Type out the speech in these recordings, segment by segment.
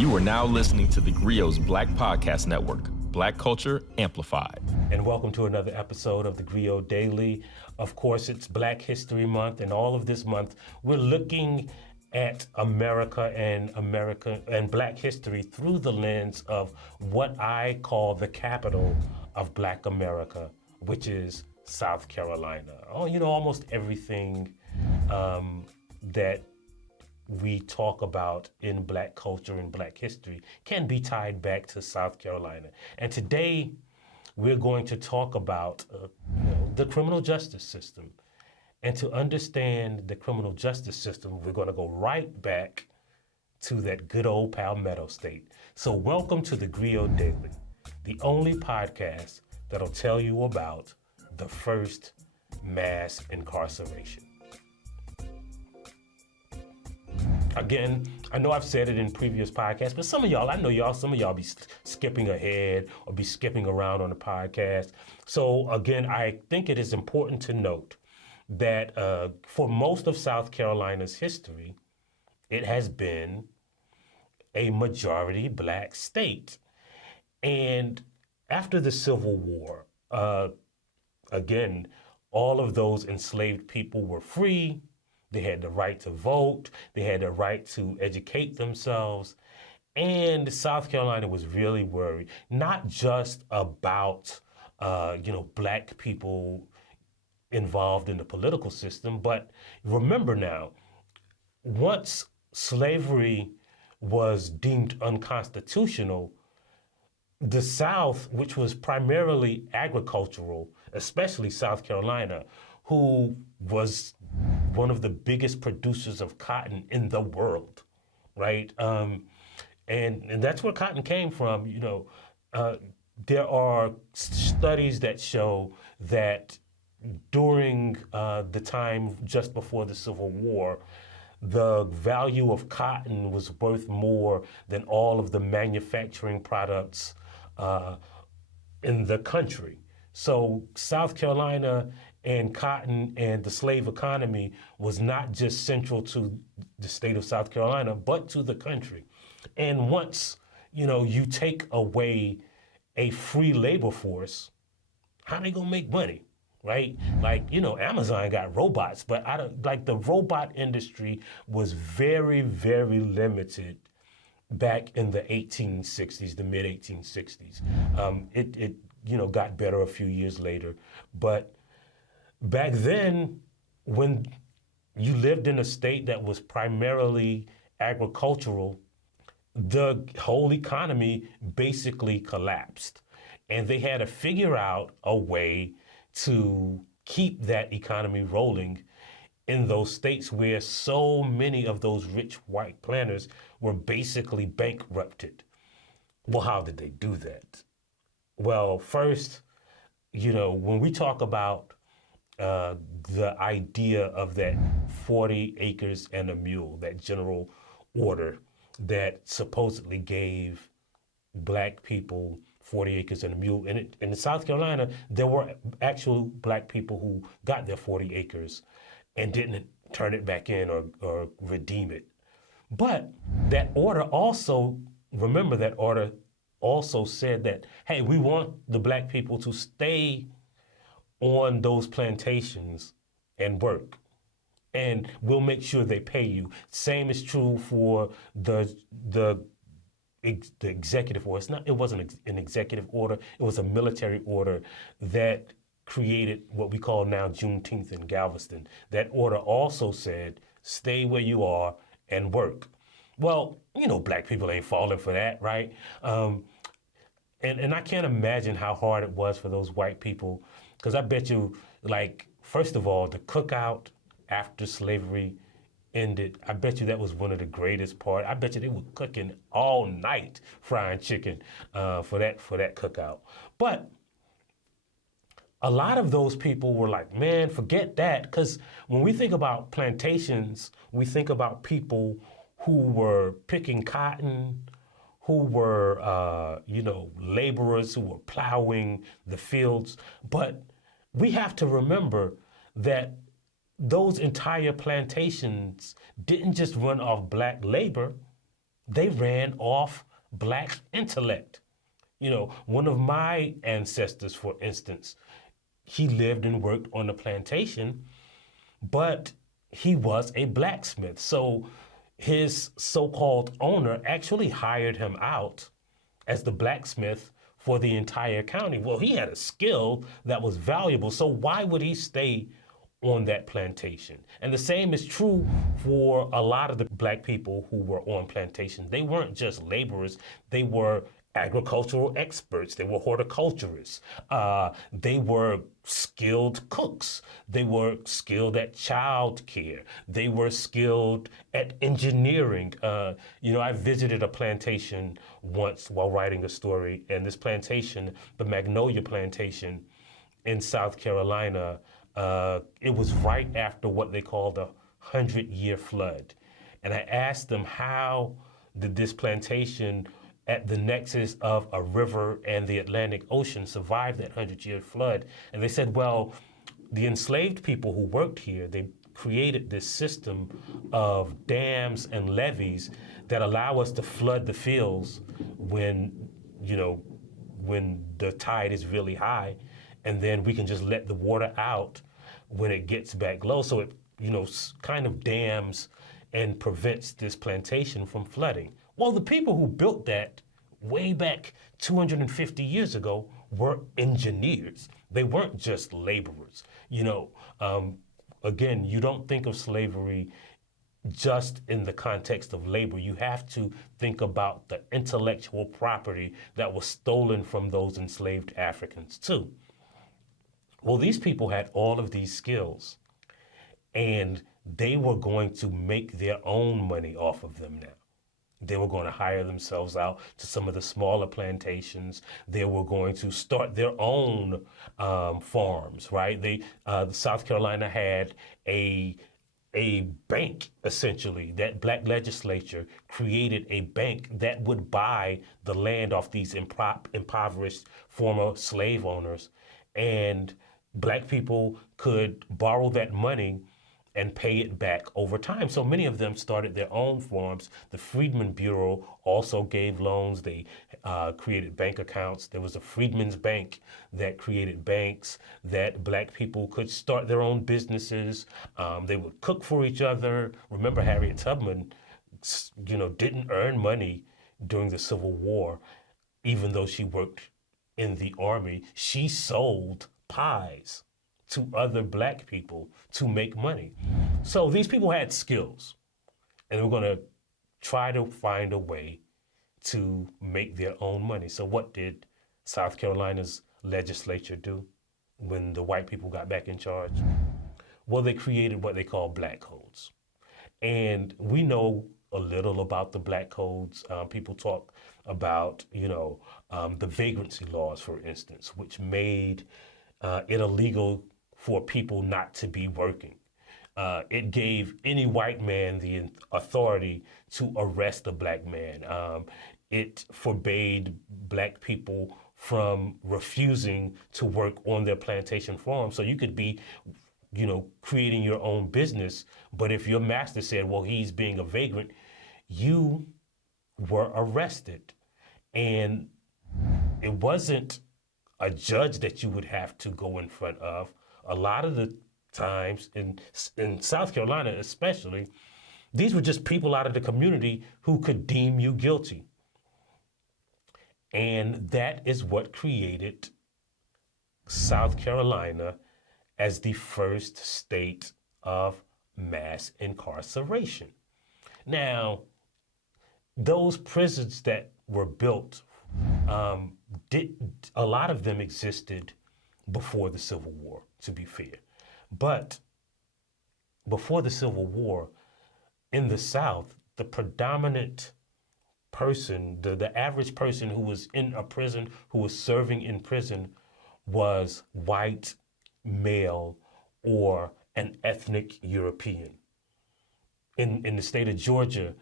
You are now listening to theGrio's Black Podcast Network, Black Culture Amplified. And welcome to another episode of theGrio Daily. Of course, it's Black History Month, and all of this month, we're looking at America and Black history through the lens of what I call the capital of Black America, which is South Carolina. Oh, you know, almost everything that we talk about in Black culture and Black history can be tied back to South Carolina. And today, we're going to talk about the criminal justice system. And to understand the criminal justice system, we're going to go right back to that good old Palmetto State. So welcome to theGrio Daily, the only podcast that'll tell you about the first mass incarceration. Again, I know I've said it in previous podcasts, but some of y'all be skipping ahead or be skipping around on the podcast. So again, I think it is important to note that for most of South Carolina's history, it has been a majority Black state. And after the Civil War, again, all of those enslaved people were free. They had the right to vote. They had the right to educate themselves. And South Carolina was really worried, not just about, Black people involved in the political system, but remember now, once slavery was deemed unconstitutional, the South, which was primarily agricultural, especially South Carolina, who was one of the biggest producers of cotton in the world, right? And that's where cotton came from. There are studies that show that during the time just before the Civil War, the value of cotton was worth more than all of the manufacturing products in the country. So South Carolina and cotton and the slave economy was not just central to the state of South Carolina, but to the country. And once, you take away a free labor force, how they gonna make money, right? Amazon got robots, but the robot industry was very, very limited back in the 1860s, the mid 1860s. It got better a few years later, but back then, when you lived in a state that was primarily agricultural, the whole economy basically collapsed. And they had to figure out a way to keep that economy rolling in those states where so many of those rich white planters were basically bankrupted. Well, how did they do that? Well, first, when we talk about the idea of that 40 acres and a mule, that general order that supposedly gave Black people 40 acres and a mule. And in South Carolina, there were actual Black people who got their 40 acres and didn't turn it back in or redeem it. But that order also, remember that order also said that, hey, we want the Black people to stay on those plantations and work, and we'll make sure they pay you. Same is true for the executive order. It wasn't an executive order. It was a military order that created what we call now Juneteenth in Galveston. That order also said, stay where you are and work. Well, Black people ain't falling for that, right? And I can't imagine how hard it was for those white people, because I bet you, first of all, the cookout after slavery ended, I bet you that was one of the greatest parts. I bet you they were cooking all night, frying chicken for that cookout. But a lot of those people were like, man, forget that. Because when we think about plantations, we think about people who were picking cotton, who were, laborers who were plowing the fields. But we have to remember that those entire plantations didn't just run off Black labor. they ran off black intellect. One of my ancestors, for instance, he lived and worked on a plantation, but he was a blacksmith. So his so-called owner actually hired him out as the blacksmith for the entire county. Well, he had a skill that was valuable, so why would he stay on that plantation? And the same is true for a lot of the black people who were on plantations. They weren't just laborers, they were agricultural experts, they were horticulturists, they were skilled cooks, they were skilled at child care, they were skilled at engineering. I visited a plantation once while writing a story, and this plantation, the Magnolia Plantation in South Carolina, it was right after what they call the 100-year flood. And I asked them, how did this plantation at the nexus of a river and the Atlantic Ocean survive that 100-year flood? And they said, well, the enslaved people who worked here, they created this system of dams and levees that allow us to flood the fields when the tide is really high, and then we can just let the water out when it gets back low. So it, kind of dams and prevents this plantation from flooding. Well, the people who built that way back 250 years ago were engineers. They weren't just laborers. Again, you don't think of slavery just in the context of labor. You have to think about the intellectual property that was stolen from those enslaved Africans too. Well, these people had all of these skills, and they were going to make their own money off of them now. They were going to hire themselves out to some of the smaller plantations. They were going to start their own farms, right? South Carolina had a bank, essentially. That black legislature created a bank that would buy the land off these impoverished former slave owners, and black people could borrow that money and pay it back over time. So many of them started their own farms. The Freedmen Bureau also gave loans. They created bank accounts. There was a Freedmen's Bank that created banks that black people could start their own businesses. They would cook for each other. Remember, Harriet Tubman, didn't earn money during the Civil War, even though she worked in the army. She sold pies to other black people to make money. So these people had skills, and we're going to try to find a way to make their own money. So what did South Carolina's legislature do when the white people got back in charge? Well, they created what they call black codes. And we know a little about the black codes. People talk about, the vagrancy laws, for instance, which made it illegal for people not to be working. It gave any white man the authority to arrest a black man. It forbade black people from refusing to work on their plantation farm. So you could be, creating your own business, but if your master said, well, he's being a vagrant, you were arrested. And it wasn't a judge that you would have to go in front of. A lot of the times, in South Carolina especially, these were just people out of the community who could deem you guilty. And that is what created South Carolina as the first state of mass incarceration. Now, those prisons that were built, a lot of them existed before the Civil War, to be fair. But before the Civil War, in the South, the predominant person, the average person who was in a prison, who was serving in prison, was white, male, or an ethnic European. In the state of Georgia,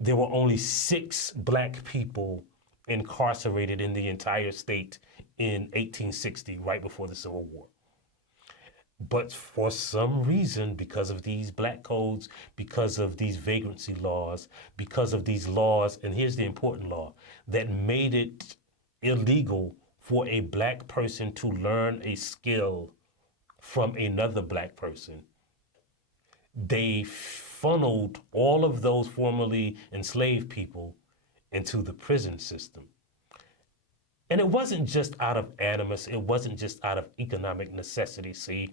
there were only 6 black people incarcerated in the entire state in 1860, right before the Civil War. But for some reason, because of these black codes, because of these vagrancy laws, because of these laws, and here's the important law, that made it illegal for a black person to learn a skill from another black person, they funneled all of those formerly enslaved people into the prison system. And it wasn't just out of animus, it wasn't just out of economic necessity. See,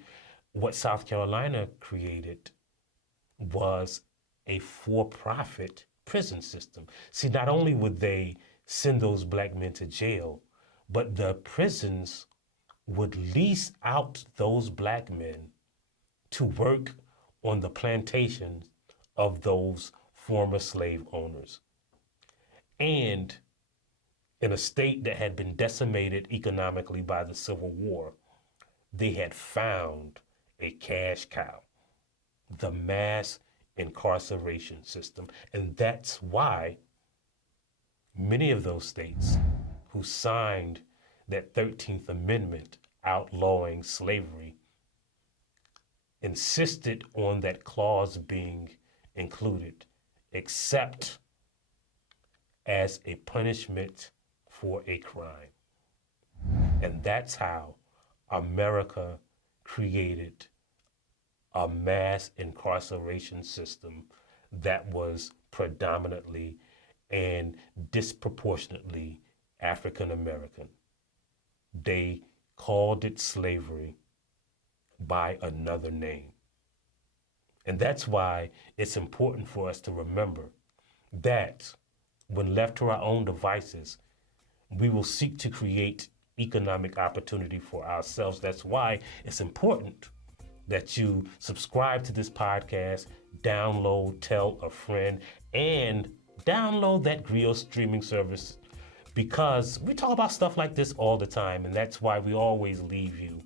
what South Carolina created was a for-profit prison system. See, not only would they send those black men to jail, but the prisons would lease out those black men to work on the plantations of those former slave owners. And in a state that had been decimated economically by the Civil War, they had found a cash cow, the mass incarceration system. And that's why many of those states who signed that 13th Amendment outlawing slavery insisted on that clause being included, except as a punishment for a crime. And that's how America created a mass incarceration system that was predominantly and disproportionately African American. They called it slavery by another name. And that's why it's important for us to remember that when left to our own devices, we will seek to create economic opportunity for ourselves. That's why it's important that you subscribe to this podcast, download, tell a friend, and download that theGrio streaming service, because we talk about stuff like this all the time, and that's why we always leave you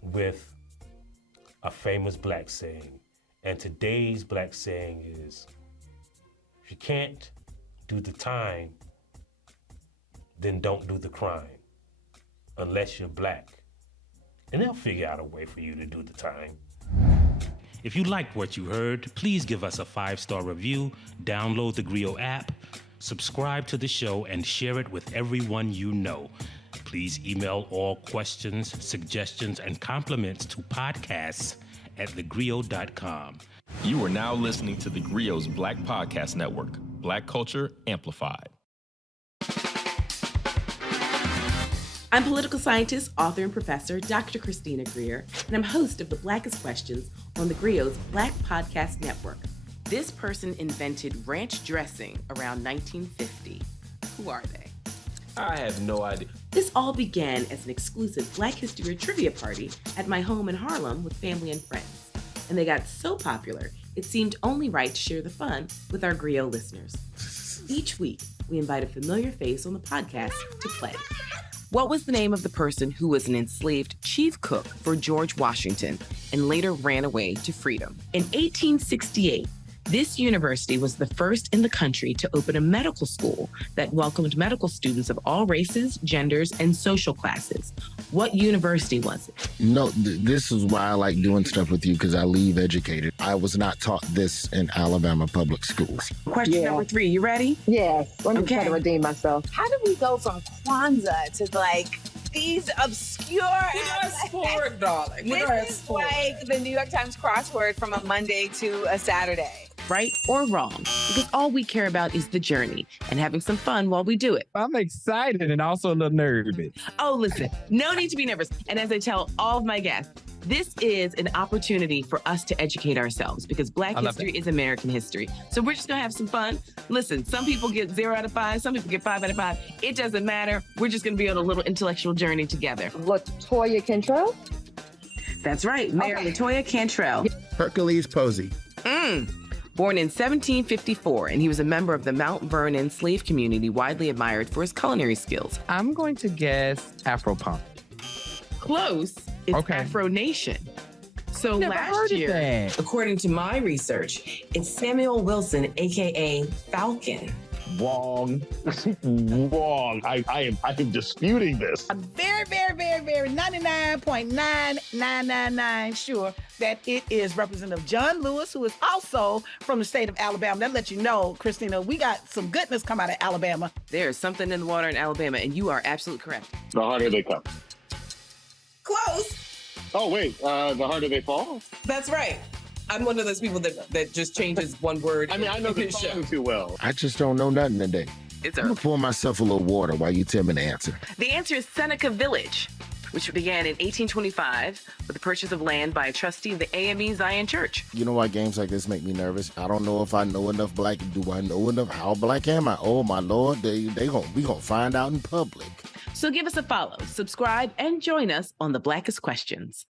with a famous black saying. And today's black saying is, if you can't do the time, then don't do the crime, unless you're black. And they'll figure out a way for you to do the time. If you liked what you heard, please give us a 5-star review, download the theGrio app, subscribe to the show, and share it with everyone you know. Please email all questions, suggestions, and compliments to podcasts@thegrio.com. You are now listening to theGrio's Black Podcast Network, Black Culture Amplified. I'm political scientist, author, and professor Dr. Christina Greer, and I'm host of the Blackest Questions on theGrio's Black Podcast Network. This person invented ranch dressing around 1950. Who are they? I have no idea. This all began as an exclusive Black History trivia party at my home in Harlem with family and friends. And they got so popular, it seemed only right to share the fun with our theGrio listeners. Each week, we invite a familiar face on the podcast to play. What was the name of the person who was an enslaved chief cook for George Washington and later ran away to freedom? In 1868, this university was the first in the country to open a medical school that welcomed medical students of all races, genders, and social classes. What university was it? This is why I like doing stuff with you, because I leave educated. I was not taught this in Alabama public schools. Question number 3, you ready? Yes. Let me try to redeem myself. How did we go from Kwanzaa to these obscure... Sport, darling. This is like the New York Times crossword from a Monday to a Saturday. Right or wrong? Because all we care about is the journey and having some fun while we do it. I'm excited and also a little nervous. Oh, listen, no need to be nervous. And as I tell all of my guests, this is an opportunity for us to educate ourselves, because Black history is American history. So we're just gonna have some fun. Listen, some people get 0 out of 5, some people get 5 out of 5. It doesn't matter. We're just gonna be on a little intellectual journey together. LaToya Cantrell? That's right, Mayor LaToya Cantrell. Hercules Posey. Born in 1754, and he was a member of the Mount Vernon slave community, widely admired for his culinary skills. I'm going to guess Afro-punk. Close. It's Afro Nation. So last year, according to my research, it's Samuel Wilson, aka Falcon. Wrong. Wrong. I am disputing this. I'm very, very, very, very 99.9999 sure that it is Representative John Lewis, who is also from the state of Alabama. That lets you know, Christina, we got some goodness come out of Alabama. There is something in the water in Alabama, and you are absolutely correct. The harder they come. Close. Oh, wait. The harder they fall? That's right. I'm one of those people that just changes one word. I mean, I know the song too well. I just don't know nothing today. It's I'm gonna pour myself a little water while you tell me the answer. The answer is Seneca Village, which began in 1825 with the purchase of land by a trustee of the AME Zion Church. You know why games like this make me nervous? I don't know if I know enough black. Do I know enough? How black am I? Oh my Lord, we gonna find out in public. So give us a follow, subscribe, and join us on the Blackest Questions.